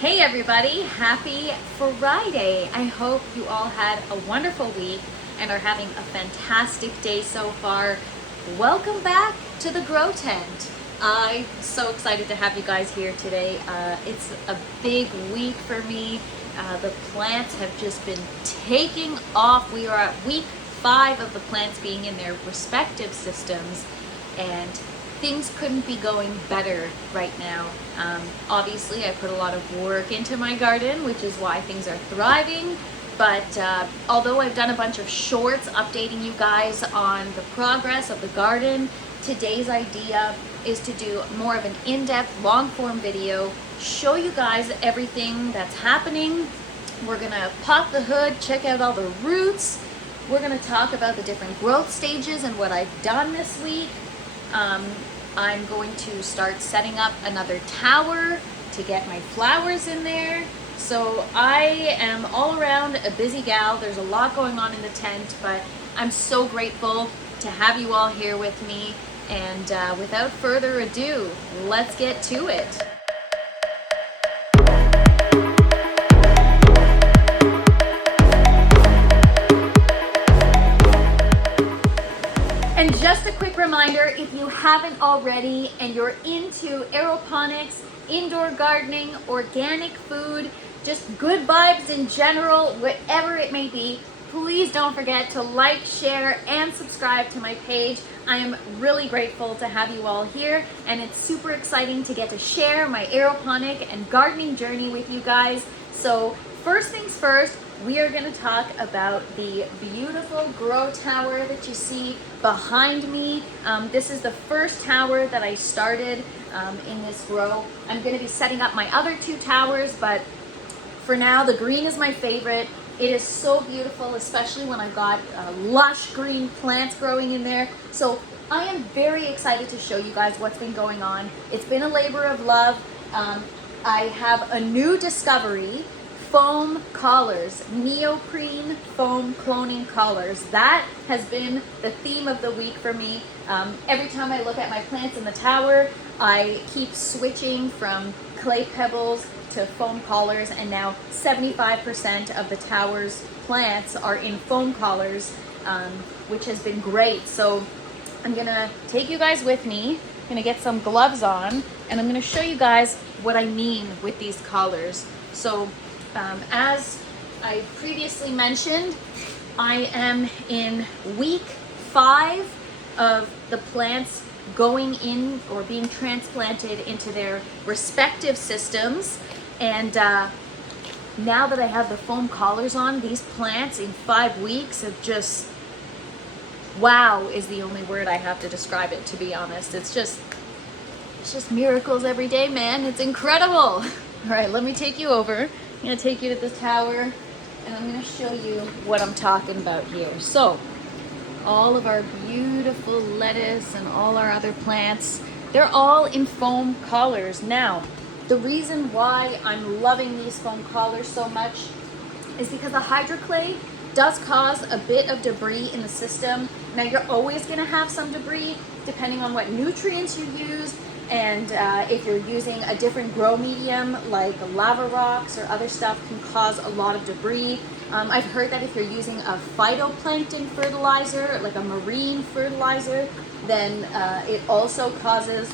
Hey everybody, happy Friday. I hope you all had a wonderful week and are having a fantastic day so far. Welcome back to the Grow Tent. I'm so excited to have you guys here today. It's a big week for me. The plants have just been taking off. We are at week 5 of the plants being in their respective systems, and things couldn't be going better right now. Obviously, I put a lot of work into my garden, which is why things are thriving. But although I've done a bunch of shorts updating you guys on the progress of the garden, today's idea is to do more of an in-depth, long-form video, show you guys everything that's happening. We're gonna pop the hood, check out all the roots. We're gonna talk about the different growth stages and what I've done this week. I'm going to start setting up another tower to get my flowers in there. So I am all around a busy gal. There's a lot going on in the tent, but I'm so grateful to have you all here with me. And without further ado, let's get to it. And just a quick reminder, if you haven't already and you're into aeroponics, indoor gardening, organic food, just good vibes in general, whatever it may be, please don't forget to like, share, and subscribe to my page. I am really grateful to have you all here, and it's super exciting to get to share my aeroponic and gardening journey with you guys. So first things first, we are going to talk about the beautiful grow tower that you see behind me. This is the first tower that I started in this grow. I'm going to be setting up my other 2 towers, but for now, the green is my favorite. It is so beautiful, especially when I've got lush green plants growing in there. So I am very excited to show you guys what's been going on. It's been a labor of love. I have a new discovery. Foam collars, neoprene foam cloning collars. That has been the theme of the week for me. Every time I look at my plants in the tower, I keep switching from clay pebbles to foam collars, and now 75% of the tower's plants are in foam collars, which has been great. So I'm gonna take you guys with me. I'm gonna get some gloves on, and I'm gonna show you guys what I mean with these collars. So as I previously mentioned, I am in week 5 of the plants going in or being transplanted into their respective systems. And now that I have the foam collars on, these plants in 5 weeks have just, wow is the only word I have to describe it, to be honest. It's just miracles every day, man. It's incredible. All right, let me take you over. I'm going to take you to the tower, and I'm going to show you what I'm talking about here. So all of our beautiful lettuce and all our other plants, they're all in foam collars. Now, the reason why I'm loving these foam collars so much is because the hydroclay does cause a bit of debris in the system. Now, you're always going to have some debris depending on what nutrients you use, and if you're using a different grow medium like lava rocks or other stuff can cause a lot of debris. I've heard that if you're using a phytoplankton fertilizer, like a marine fertilizer, then it also causes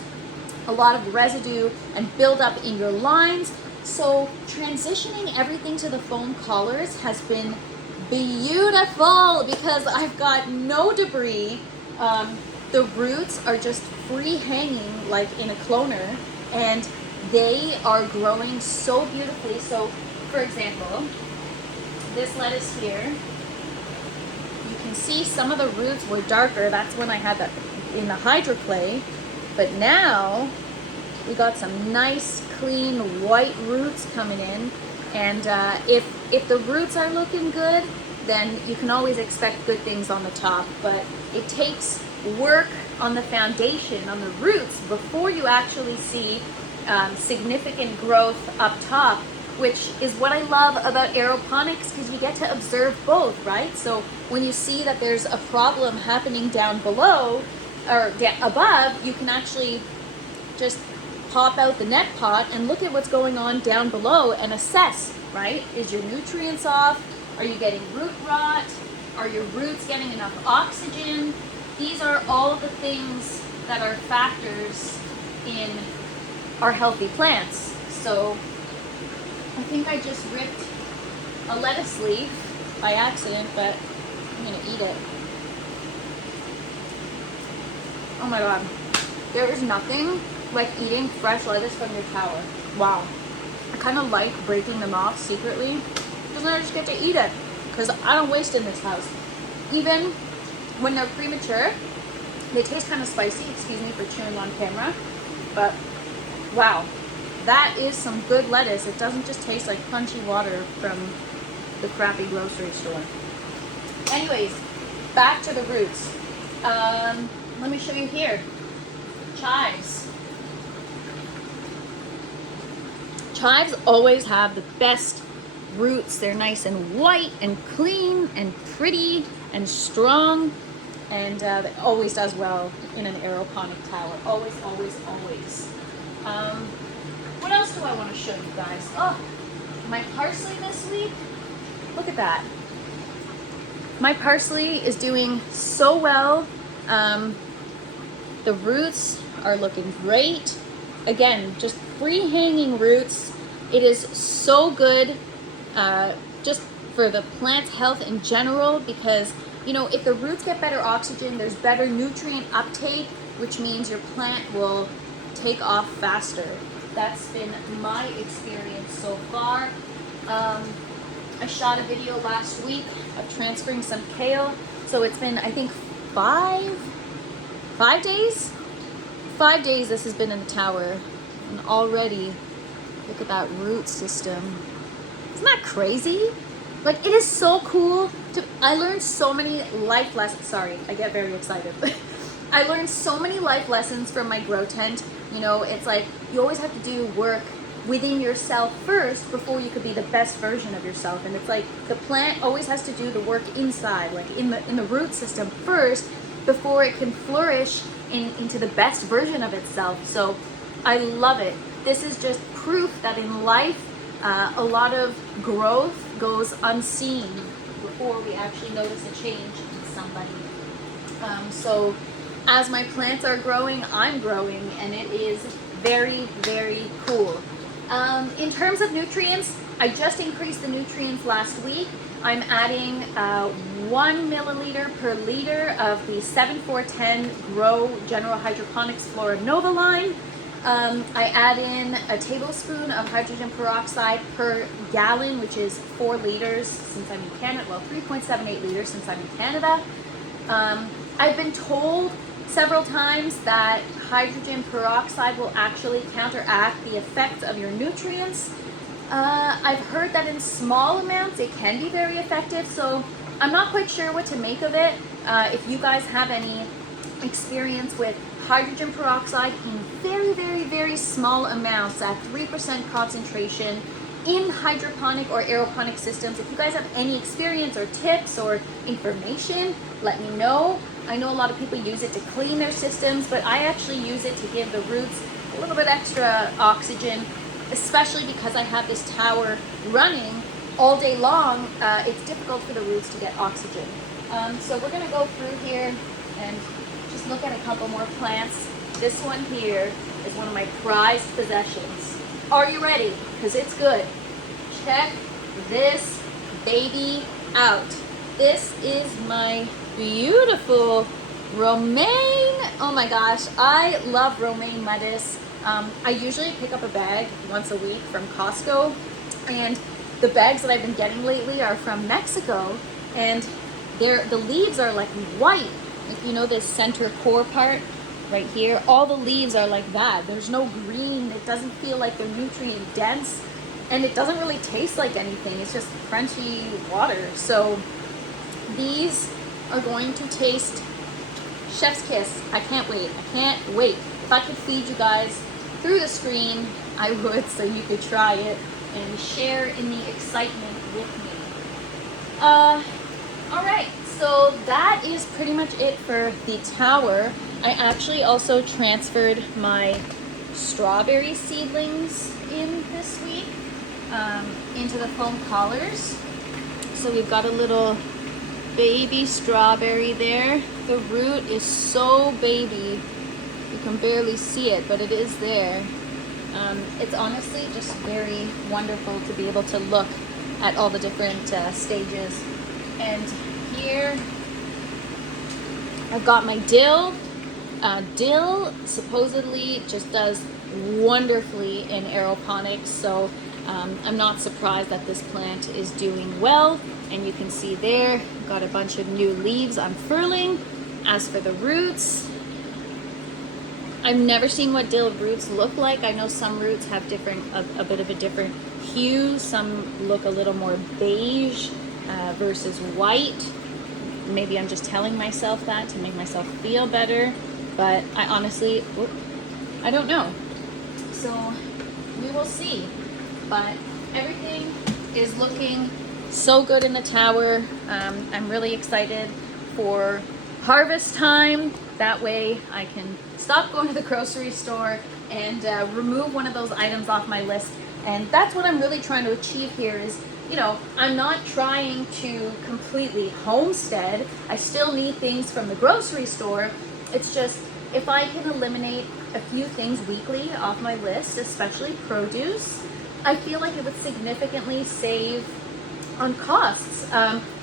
a lot of residue and buildup in your lines. So transitioning everything to the foam collars has been beautiful because I've got no debris. The roots are just free hanging like in a cloner, and they are growing so beautifully. So for example, this lettuce here, you can see some of the roots were darker. That's when I had that in the hydroclay, but now we got some nice clean white roots coming in. And if the roots are looking good, then you can always expect good things on the top. But it takes work on the foundation, on the roots, before you actually see significant growth up top, which is what I love about aeroponics, because you get to observe both, right? So when you see that there's a problem happening down below or above, you can actually just pop out the net pot and look at what's going on down below and assess, right? Is your nutrients off? Are you getting root rot? Are your roots getting enough oxygen? These are all the things that are factors in our healthy plants. So I think I just ripped a lettuce leaf by accident, but I'm gonna eat it. Oh my God. There is nothing like eating fresh lettuce from your tower. Wow. I kind of like breaking them off secretly because then I just get to eat it because I don't waste in this house. Even when they're premature, they taste kind of spicy. Excuse me for chewing on camera, but wow, that is some good lettuce. It doesn't just taste like punchy water from the crappy grocery store. Anyways, back to the roots. Let me show you here. Chives. Chives always have the best roots. They're nice and white and clean and pretty and strong, and it always does well in an aeroponic tower. Always, always, always. What else do I want to show you guys? Oh, my parsley this week. Look at that. My parsley is doing so well. The roots are looking great. Again, just free hanging roots. It is so good just for the plant's health in general, because you know, if the roots get better oxygen, there's better nutrient uptake, which means your plant will take off faster. That's been my experience so far. I shot a video last week of transferring some kale. So it's been, I think, 5 days? 5 days this has been in the tower. And already, look at that root system. Isn't that crazy? Like, it is so cool to, I learned so many life lessons. Sorry, I get very excited. I learned so many life lessons from my grow tent. You know, it's like, you always have to do work within yourself first before you could be the best version of yourself. And it's like, the plant always has to do the work inside, like in the root system first, before it can flourish into the best version of itself. So I love it. This is just proof that in life, a lot of growth goes unseen before we actually notice a change in somebody. So as my plants are growing, I'm growing, and it is very, very cool. In terms of nutrients, I just increased the nutrients last week. I'm adding 1 milliliter per liter of the 7410 Grow General Hydroponics Flora Nova line. I add in a tablespoon of hydrogen peroxide per gallon, which is 4 liters since I'm in Canada. Well, 3.78 liters since I'm in Canada. I've been told several times that hydrogen peroxide will actually counteract the effects of your nutrients. I've heard that in small amounts it can be very effective, so I'm not quite sure what to make of it. If you guys have any experience with hydrogen peroxide in very, very, very small amounts at 3% concentration in hydroponic or aeroponic systems, if you guys have any experience or tips or information, let me know. I know a lot of people use it to clean their systems, but I actually use it to give the roots a little bit extra oxygen, especially because I have this tower running all day long. It's difficult for the roots to get oxygen. So we're gonna go through here and just look at a couple more plants. This one here is one of my prized possessions. Are you ready? Because it's good. Check this baby out. This is my beautiful romaine. Oh my gosh, I love romaine lettuce. I usually pick up a bag once a week from Costco, and the bags that I've been getting lately are from Mexico, and the leaves are like white. Like, you know, this center core part right here, all the leaves are like that. There's no green. It doesn't feel like they're nutrient dense, and it doesn't really taste like anything. It's just crunchy water. So these are going to taste chef's kiss. I can't wait. I can't wait. If I could feed you guys through the screen, I would, so you could try it and share in the excitement with me. All right, so that is pretty much it for the tower. I actually also transferred my strawberry seedlings in this week into the foam collars. So we've got a little baby strawberry there. The root is so baby, you can barely see it, but it is there. It's honestly just very wonderful to be able to look at all the different stages. And here I've got my dill. Dill supposedly just does wonderfully in aeroponics, so I'm not surprised that this plant is doing well. And you can see there, got a bunch of new leaves unfurling. As for the roots, I've never seen what dill roots look like. I know some roots have a bit of a different hue. Some look a little more beige versus white. Maybe I'm just telling myself that to make myself feel better, but I honestly, I don't know. So we will see. But everything is looking so good in the tower. I'm really excited for harvest time. That way I can stop going to the grocery store and remove one of those items off my list. And that's what I'm really trying to achieve here is, you know, I'm not trying to completely homestead. I still need things from the grocery store. It's just, if I can eliminate a few things weekly off my list, especially produce, I feel like it would significantly save on costs.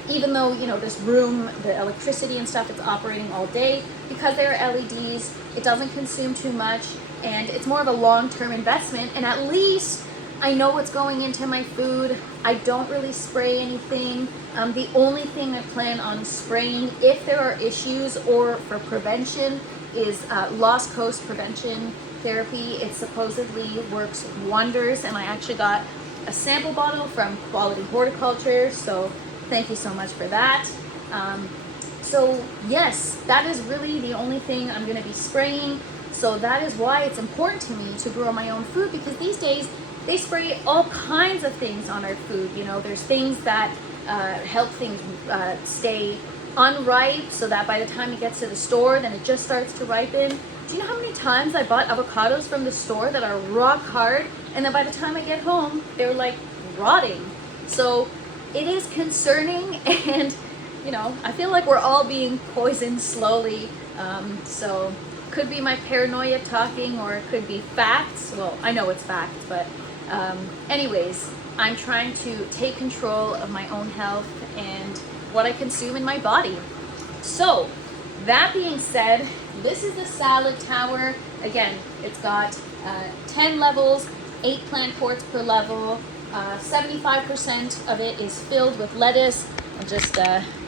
Even though, you know, this room, the electricity and stuff, it's operating all day. Because there are LEDs, it doesn't consume too much, and it's more of a long-term investment, and at least I know what's going into my food. I don't really spray anything. The only thing I plan on spraying, if there are issues or for prevention, is Lost Coast prevention therapy. It supposedly works wonders, and I actually got a sample bottle from Quality Horticulture, so thank you so much for that. So yes, that is really the only thing I'm going to be spraying. So that is why it's important to me to grow my own food, because these days they spray all kinds of things on our food. You know, there's things that help things stay unripe, so that by the time it gets to the store, then it just starts to ripen. Do you know how many times I bought avocados from the store that are rock hard, and then by the time I get home, they're like rotting? So it is concerning, and you know, I feel like we're all being poisoned slowly. So could be my paranoia talking, or it could be facts. Well, I know it's facts, but anyways, I'm trying to take control of my own health and what I consume in my body. So that being said, this is the salad tower. Again, it's got 10 levels, 8 plant pots per level. 75% of it is filled with lettuce. I'll just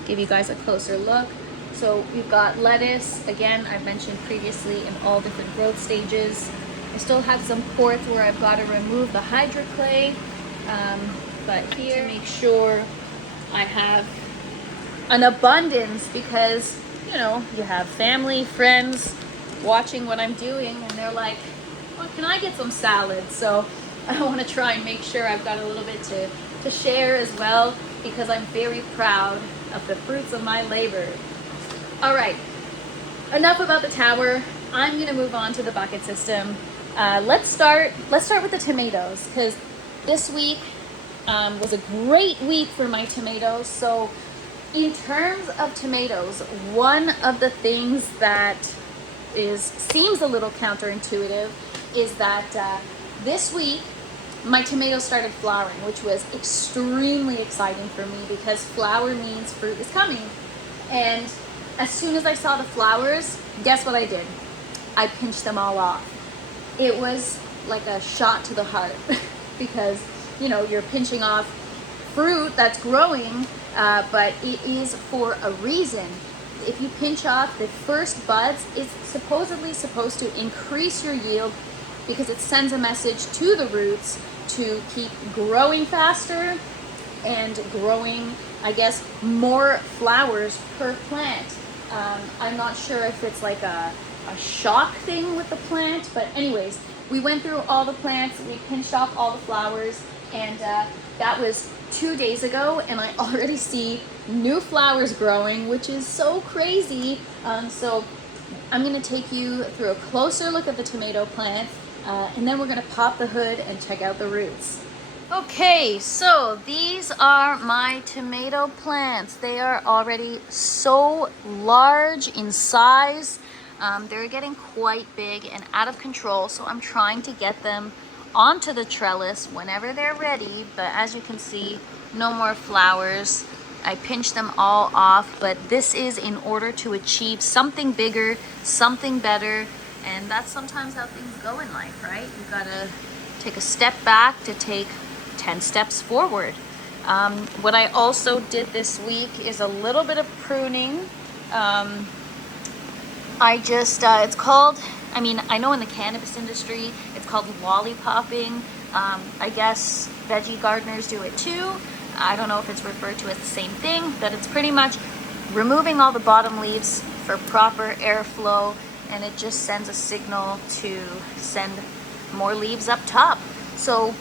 give you guys a closer look. So we've got lettuce, again, I've mentioned previously, in all different growth stages. I still have some pots where I've got to remove the hydroclay, but here, to make sure I have an abundance, because you know, you have family, friends watching what I'm doing, and they're like, well, can I get some salad? So I want to try and make sure I've got a little bit to share as well, because I'm very proud of the fruits of my labor. All right, enough about the tower. I'm going to move on to the bucket system. Let's start with the tomatoes, because this week was a great week for my tomatoes. So in terms of tomatoes, one of the things that seems a little counterintuitive is that this week my tomatoes started flowering, which was extremely exciting for me, because flower means fruit is coming. And as soon as I saw the flowers, guess what I did? I pinched them all off. It was like a shot to the heart because, you know, you're pinching off fruit that's growing, but it is for a reason. If you pinch off the first buds, it's supposedly supposed to increase your yield, because it sends a message to the roots to keep growing faster and growing, I guess, more flowers per plant. I'm not sure if it's like a shock thing with the plant, but anyways, we went through all the plants, we pinched off all the flowers, and that was 2 days ago, and I already see new flowers growing, which is so crazy. So I'm going to take you through a closer look at the tomato plants, And then we're gonna pop the hood and check out the roots. Okay, so these are my tomato plants. They are already so large in size. They're getting quite big and out of control, so I'm trying to get them onto the trellis whenever they're ready. But as you can see, no more flowers. I pinched them all off, but this is in order to achieve something bigger, something better, and that's sometimes how things go in life, right? You gotta take a step back to take 10 steps forward. What I also did this week is a little bit of pruning. It's called, I know in the cannabis industry, it's called lollipopping. I guess veggie gardeners do it too. I don't know if it's referred to as the same thing, but it's pretty much removing all the bottom leaves for proper airflow, and it just sends a signal to send more leaves up top. So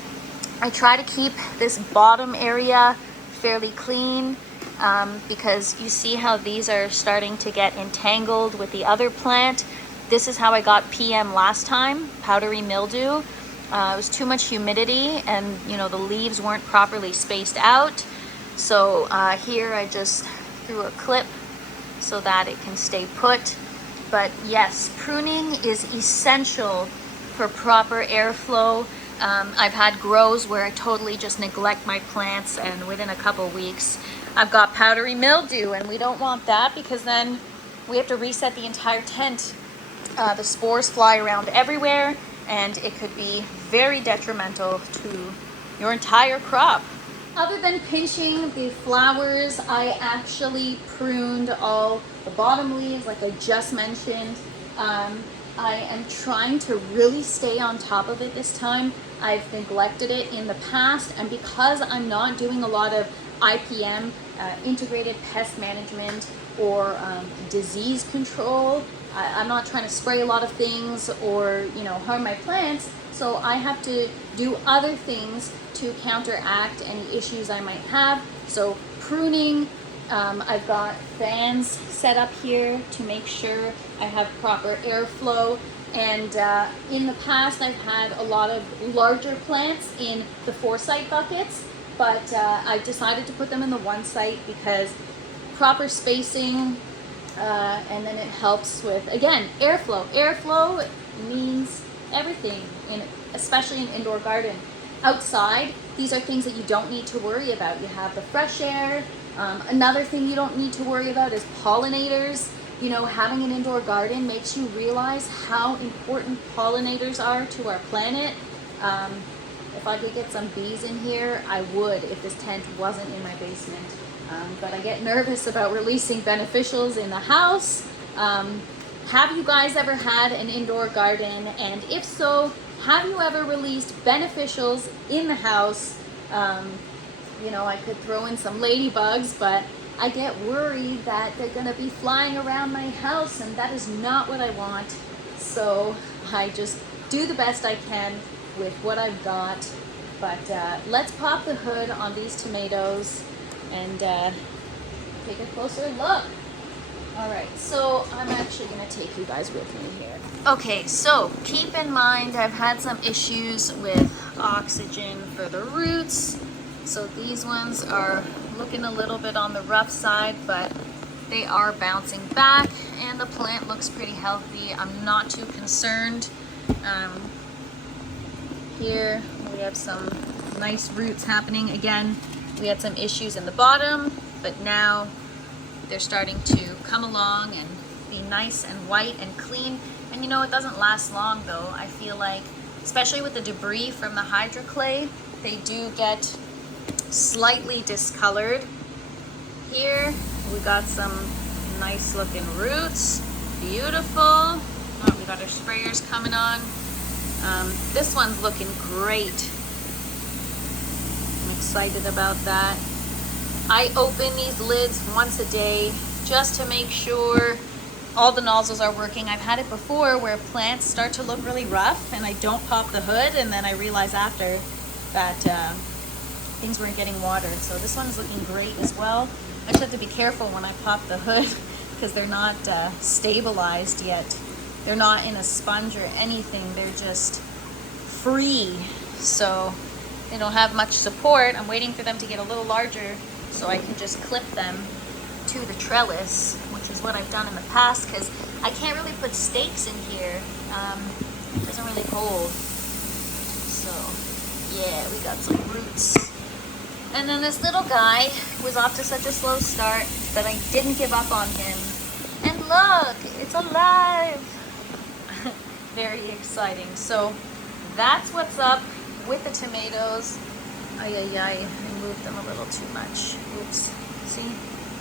I try to keep this bottom area fairly clean, because you see how these are starting to get entangled with the other plant. This is how I got PM last time, powdery mildew. It was too much humidity, and the leaves weren't properly spaced out. So here I just threw a clip so that it can stay put. But yes, pruning is essential for proper airflow. I've had grows where I totally just neglect my plants, and within a couple weeks I've got powdery mildew, and we don't want that because then we have to reset the entire tent. The spores fly around everywhere, and it could be very detrimental to your entire crop. Other than pinching the flowers, I actually pruned all the bottom leaves like I just mentioned. I am trying to really stay on top of it this time. I've neglected it in the past, and because I'm not doing a lot of IPM, integrated pest management, or disease control, I'm not trying to spray a lot of things or harm my plants, so I have to do other things to counteract any issues I might have. So pruning, I've got fans set up here to make sure I have proper airflow. And in the past, I've had a lot of larger plants in the 4-site buckets, but I've decided to put them in the 1-site because proper spacing, and then it helps with, again, airflow. Airflow means everything, especially in indoor garden. Outside, these are things that you don't need to worry about. You have the fresh air. Another thing you don't need to worry about is pollinators. Having an indoor garden makes you realize how important pollinators are to our planet. If I could get some bees in here, I would if this tent wasn't in my basement. But I get nervous about releasing beneficials in the house. Have you guys ever had an indoor garden? And if so, have you ever released beneficials in the house? I could throw in some ladybugs, but I get worried that they're gonna be flying around my house, and that is not what I want. So I just do the best I can with what I've got. But let's pop the hood on these tomatoes and take a closer look. All right, so I'm actually gonna take you guys with me here. Okay, so keep in mind I've had some issues with oxygen for the roots. So these ones are looking a little bit on the rough side, but they are bouncing back and the plant looks pretty healthy. I'm not too concerned. Here we have some nice roots happening. Again, we had some issues in the bottom, but now they're starting to come along and be nice and white and clean. And it doesn't last long though. I feel like, especially with the debris from the hydroclay, they do get slightly discolored. Here we got some nice looking roots. Beautiful. Oh, we got our sprayers coming on. This one's looking great. I'm excited about that. I open these lids once a day just to make sure all the nozzles are working. I've had it before where plants start to look really rough and I don't pop the hood, and then I realize after that things weren't getting watered. So this one's looking great as well. I just have to be careful when I pop the hood because they're not stabilized yet. They're not in a sponge or anything. They're just free, so they don't have much support. I'm waiting for them to get a little larger so I can just clip them to the trellis, which is what I've done in the past, because I can't really put stakes in here. It doesn't really hold. So yeah, we got some roots. And then this little guy was off to such a slow start that I didn't give up on him. And look, it's alive. Very exciting. So that's what's up with the tomatoes. I moved them a little too much. Oops. See?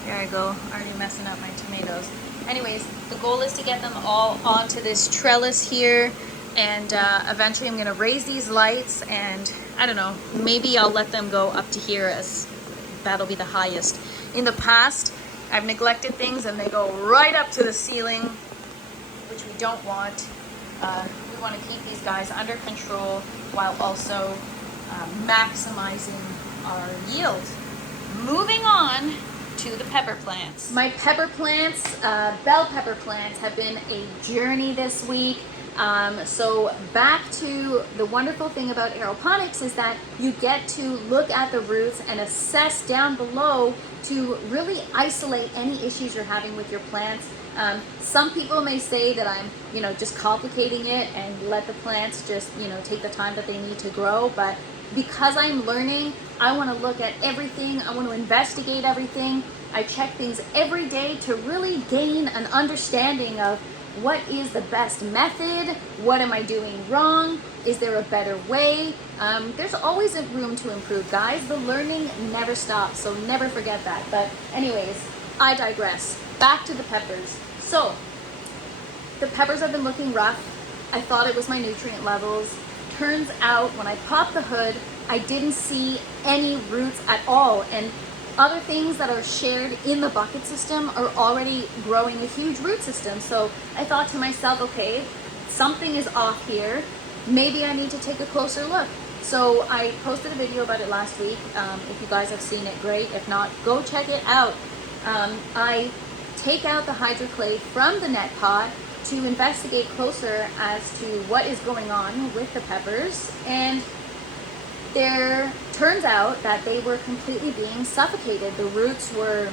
There I go. Already messing up my tomatoes. Anyways, the goal is to get them all onto this trellis here. And eventually I'm going to raise these lights, and I don't know, maybe I'll let them go up to here, as that'll be the highest. In the past, I've neglected things and they go right up to the ceiling, which we don't want. We want to keep these guys under control while also maximizing our yield. Moving on to the pepper plants. My pepper plants, bell pepper plants, have been a journey this week. So back to the wonderful thing about aeroponics is that you get to look at the roots and assess down below to really isolate any issues you're having with your plants. Some people may say that I'm, just complicating it and let the plants just, take the time that they need to grow. But because I'm learning, I want to look at everything. I want to investigate everything. I check things every day to really gain an understanding of what is the best method? What am I doing wrong? Is there a better way? There's always a room to improve, guys. The learning never stops, so never forget that. But anyways, I digress. Back to the peppers. So, the peppers have been looking rough. I thought it was my nutrient levels. Turns out, when I popped the hood, I didn't see any roots at all. And other things that are shared in the bucket system are already growing a huge root system. So I thought to myself, okay, something is off here. Maybe I need to take a closer look. So I posted a video about it last week. If you guys have seen it, great. If not, go check it out. I take out the hydroclay from the net pot to investigate closer as to what is going on with the peppers. And there turns out that they were completely being suffocated. The roots were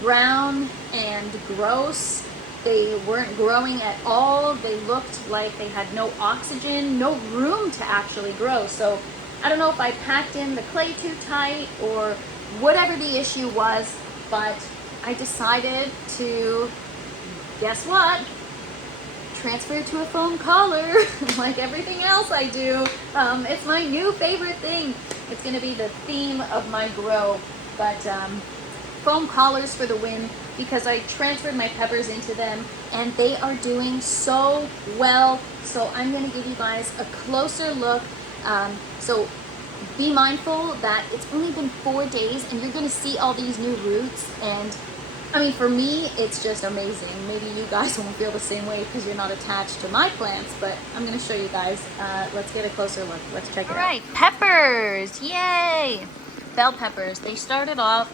brown and gross. They weren't growing at all. They looked like they had no oxygen, no room to actually grow. So I don't know if I packed in the clay too tight or whatever the issue was, but I decided to, guess what? Transfer to a foam collar like everything else I do. It's my new favorite thing. It's going to be the theme of my grow. But foam collars for the win, because I transferred my peppers into them and they are doing so well. So I'm going to give you guys a closer look. So be mindful that it's only been 4 days and you're going to see all these new roots. And I mean, for me, it's just amazing. Maybe you guys won't feel the same way because you're not attached to my plants, but I'm going to show you guys. Let's get a closer look. Let's check it out. All right, peppers. Yay! Bell peppers. They started off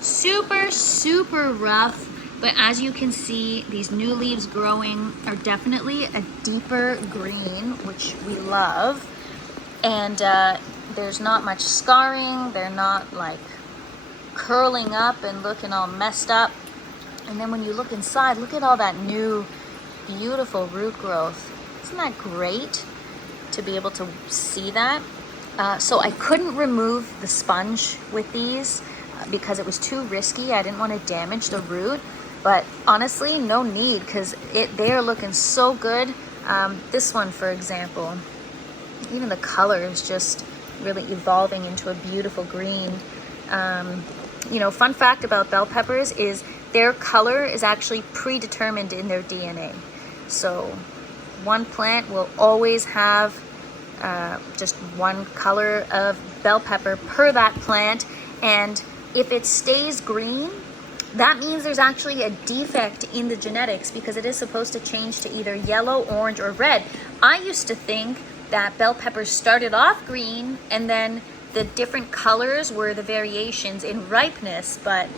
super rough, but as you can see, these new leaves growing are definitely a deeper green, which we love. And there's not much scarring. They're not like curling up and looking all messed up. And then when you look inside, look at all that new beautiful root growth. Isn't that great to be able to see that? So I couldn't remove the sponge with these because it was too risky. I didn't want to damage the root, but honestly, no need, because they are looking so good. This one, for example, even the color is just really evolving into a beautiful green. Fun fact about bell peppers is their color is actually predetermined in their DNA. So one plant will always have just one color of bell pepper per that plant. And if it stays green, that means there's actually a defect in the genetics, because it is supposed to change to either yellow, orange, or red. I used to think that bell peppers started off green and then the different colors were the variations in ripeness, but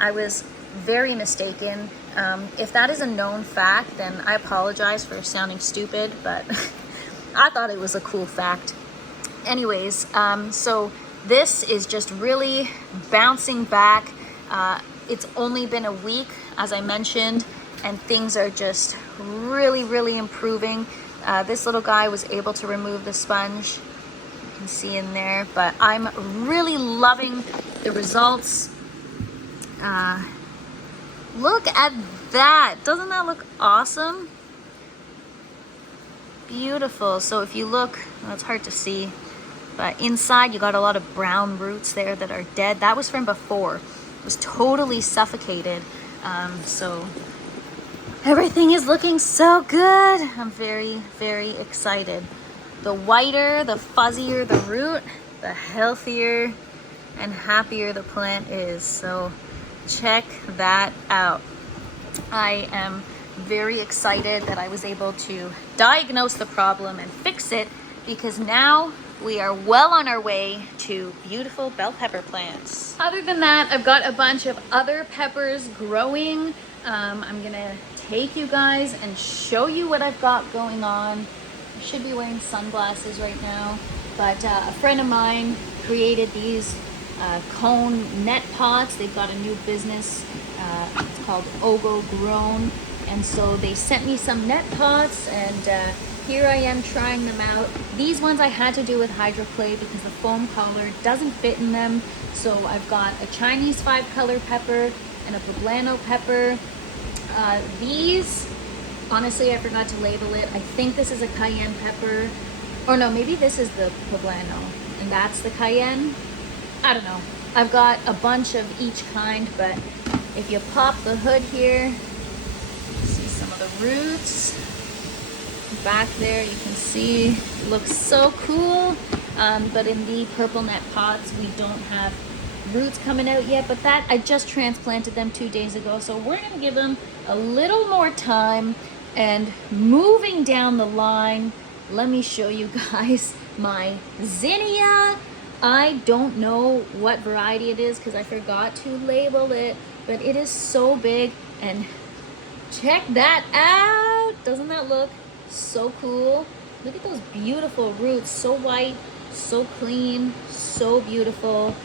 I was very mistaken. If that is a known fact, then I apologize for sounding stupid, but I thought it was a cool fact. Anyways, so this is just really bouncing back. It's only been a week, as I mentioned, and things are just really, really improving. This little guy was able to remove the sponge. You can see in there, but I'm really loving the results. Look at that. Doesn't that look awesome? Beautiful. So if you look, well, it's hard to see, but inside you got a lot of brown roots there that are dead. That was from before. It was totally suffocated. So everything is looking so good. I'm very, very excited. The whiter, the fuzzier the root, the healthier and happier the plant is. So check that out. I am very excited that I was able to diagnose the problem and fix it, because now we are well on our way to beautiful bell pepper plants. Other than that, I've got a bunch of other peppers growing. I'm gonna take you guys and show you what I've got going on. I should be wearing sunglasses right now, but a friend of mine created these cone net pots. They've got a new business. It's called Ogo Grown. And so they sent me some net pots, and here I am trying them out. These ones I had to do with hydroclay because the foam color doesn't fit in them. So I've got a Chinese 5-color pepper and a poblano pepper. These, honestly, I forgot to label it. I think this is a cayenne pepper. Or no, maybe this is the poblano and that's the cayenne. I don't know. I've got a bunch of each kind, but if you pop the hood here, see some of the roots back there. You can see it looks so cool. But in the purple net pots, we don't have roots coming out yet, but that I just transplanted them 2 days ago, so we're gonna give them a little more time. And moving down the line, let me show you guys my zinnia. I don't know what variety it is because I forgot to label it, but it is so big, and check that out. Doesn't that look so cool? Look at those beautiful roots, so white, so clean, so beautiful.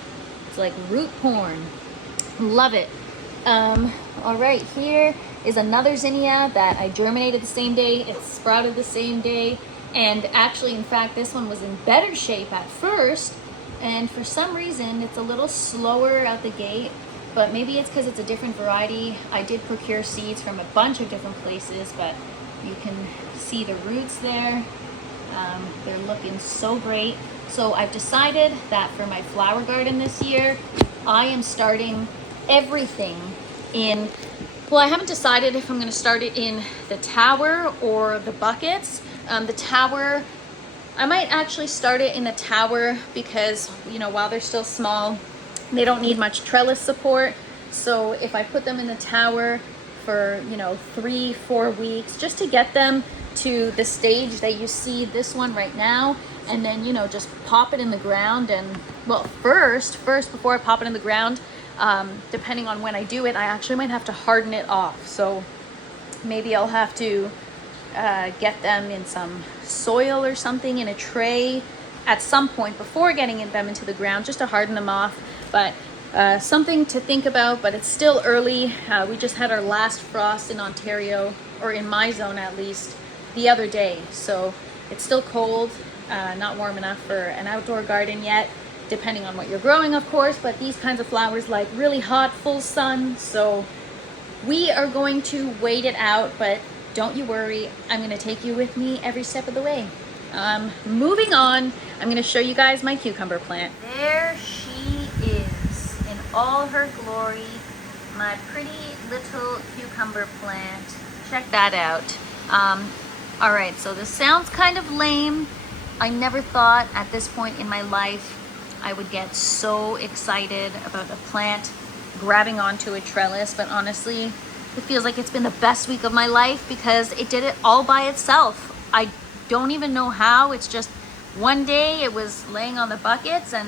It's like root porn. Love it. All right, here is another zinnia that I germinated the same day. It sprouted the same day, and actually, in fact, this one was in better shape at first, and for some reason it's a little slower out the gate, but maybe it's because it's a different variety. I did procure seeds from a bunch of different places, but you can see the roots there. They're looking so great. So I've decided that for my flower garden this year, I am starting everything in, well, I haven't decided if I'm going to start it in the tower or the buckets. The tower, I might actually start it in the tower because, you know, while they're still small, they don't need much trellis support. So if I put them in the tower for, you know, 3-4 weeks, just to get them to the stage that you see this one right now, and then, you know, just pop it in the ground. And well, first before I pop it in the ground, depending on when I do it, I actually might have to harden it off. So maybe I'll have to get them in some soil or something in a tray at some point before getting them into the ground, just to harden them off. But something to think about, but it's still early. We just had our last frost in Ontario, or in my zone at least, the other day. So it's still cold, not warm enough for an outdoor garden yet, depending on what you're growing, of course. But these kinds of flowers like really hot, full sun. So we are going to wait it out, but don't you worry, I'm going to take you with me every step of the way. Moving on, I'm going to show you guys my cucumber plant. There she is in all her glory, my pretty little cucumber plant. Check that out. All right, so this sounds kind of lame. I never thought at this point in my life I would get so excited about a plant grabbing onto a trellis, but honestly, it feels like it's been the best week of my life because it did it all by itself. I don't even know how. It's just one day it was laying on the buckets, and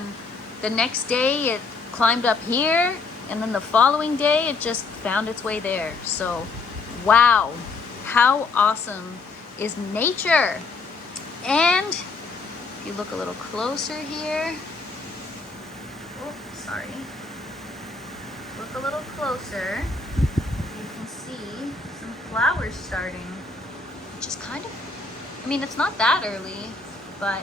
the next day it climbed up here, and then the following day it just found its way there. So wow, how awesome is nature? And if you look a little closer here, oh, sorry. Look a little closer, you can see some flowers starting, which is kind of, I mean, it's not that early, but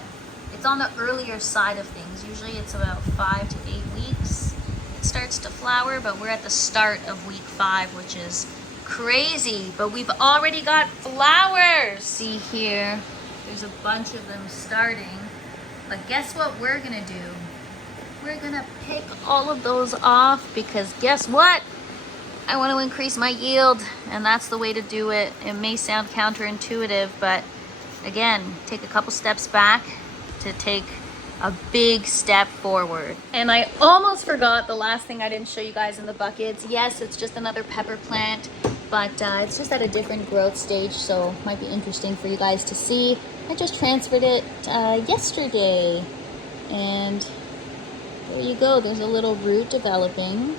it's on the earlier side of things. Usually it's about 5 to 8 weeks it starts to flower, but we're at the start of week 5, which is crazy, but we've already got flowers. See here, there's a bunch of them starting, but guess what we're gonna do? We're gonna pick all of those off because guess what? I want to increase my yield, and that's the way to do it. It may sound counterintuitive, but again, take a couple steps back to take a big step forward. And I almost forgot the last thing I didn't show you guys in the buckets. Yes, it's just another pepper plant, but it's just at a different growth stage, so it might be interesting for you guys to see. I just transferred it yesterday, and there you go, there's a little root developing.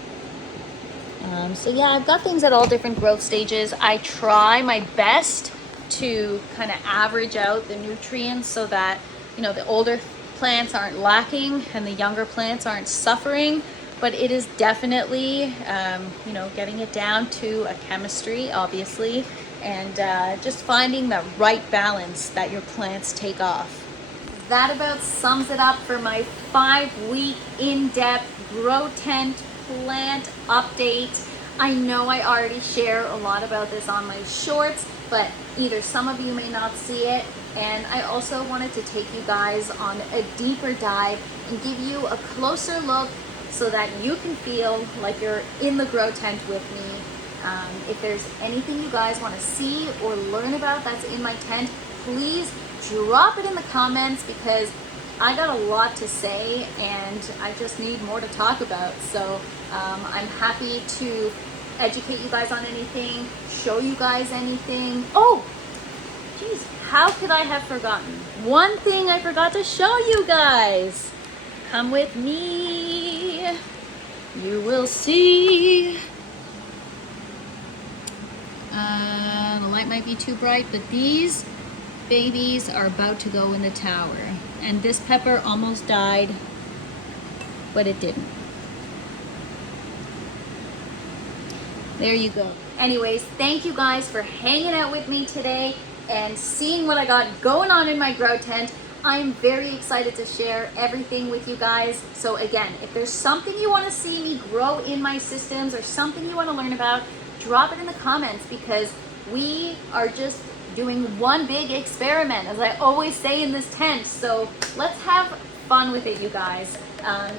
So yeah, I've got things at all different growth stages. I try my best to kind of average out the nutrients so that, you know, the older plants aren't lacking and the younger plants aren't suffering. But it is definitely, you know, getting it down to a chemistry, obviously, and just finding the right balance that your plants take off. That about sums it up for my 5-week in-depth grow tent plant update. I know I already share a lot about this on my shorts, but either some of you may not see it, and I also wanted to take you guys on a deeper dive and give you a closer look so that you can feel like you're in the grow tent with me. If there's anything you guys want to see or learn about that's in my tent, please drop it in the comments because I got a lot to say and I just need more to talk about. So I'm happy to educate you guys on anything, show you guys anything. Oh, geez, how could I have forgotten? One thing I forgot to show you guys. Come with me. You will see. The light might be too bright, but these babies are about to go in the tower. And this pepper almost died, but it didn't. There you go. Anyways, thank you guys for hanging out with me today and seeing what I got going on in my grow tent. I'm very excited to share everything with you guys. So again, if there's something you want to see me grow in my systems or something you want to learn about, drop it in the comments because we are just doing one big experiment, as I always say in this tent. So let's have fun with it, you guys.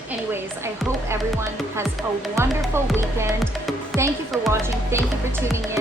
Anyways, I hope everyone has a wonderful weekend. Thank you for watching. Thank you for tuning in.